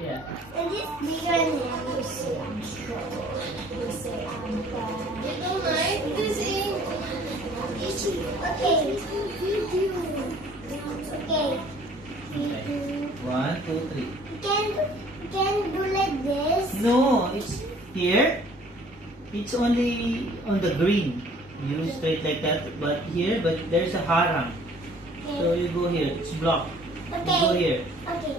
Yeah. And this bigger than you say I'm strong. You say I'm bad. You don't like this in itchy. Okay. Okay. Okay. 1, 2, 3. You can do like this. No, it's here. It's only on the green. You straight like that, but here, but there's a harang. So you go here. It's blocked. You go here. Okay.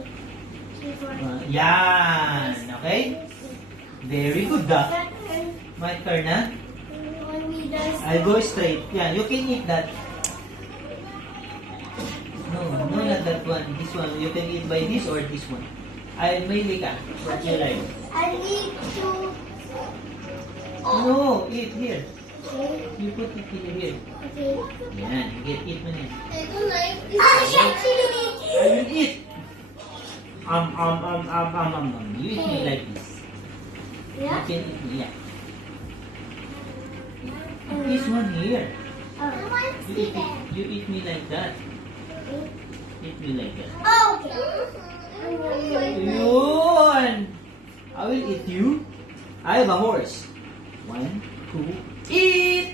Yan. Okay? Very good, My turn, ha? I'll go straight. Yeah, you can eat that. No, not that one. This one. You can eat by this or this one. I mainly ka. What you like? I need to. No, eat here. Okay. You put it here. Okay. Yan, eat mo na yan. I don't like this. I will eat. You eat me like this. You Yeah? can eat me, yeah. This one here. You eat me like that. Eat me like that. Oh, okay. Yun! I will eat you. I have a horse. 1, 2, eat!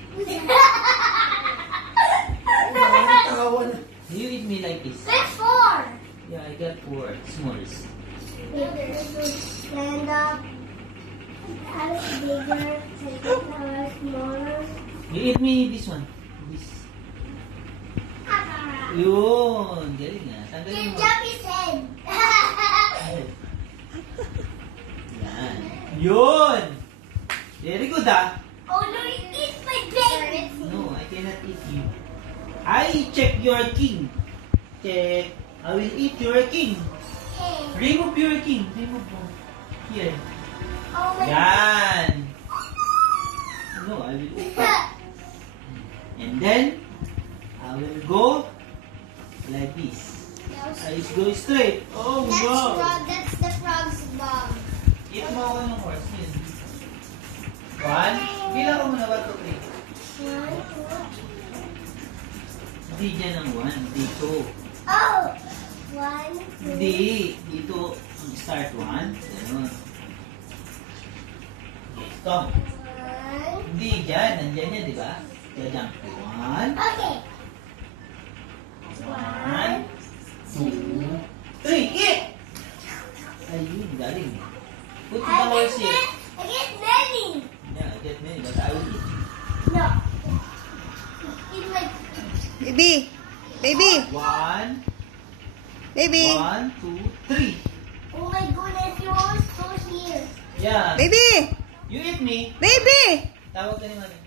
You eat me like this. That's 4. Yeah, I got 4 smalls. Stand up. Have it bigger. Have it smaller. You eat me this one. This. Yun! Galing nga. Tanggalin Can mo. jump his head. Yan. Yun! Very good, ah. Oh no, you eat my baby. No, I cannot eat you. I check your king. Check. I will eat your king. Remove your king. Remove mo. Here. Oh my Yan. No, I will eat that. And then, I will go like this. I go straight. Oh, wow. That's the frog's bomb. Eat mo ako ng horse. Yun. 1. Bilang ko muna 1, 2, 3. Hindi dyan ang 1. Dito. Oh! 1, 2. Hindi. Dito. Start 1. Ganun. Dito. 1. Hindi dyan. Nandyan yan, di ba? Kaya jump. 1. Okay. 1, 2, 3. Eat! Ayun, galing. Put the horse here. I get many. Yeah, I get many, but I will eat. No. Eat like. Baby. Baby. 1, Baby. 1, 2, 3. Oh my goodness, you always go here. Yeah. Baby. You eat me. Baby. Tawag ka ni Mami.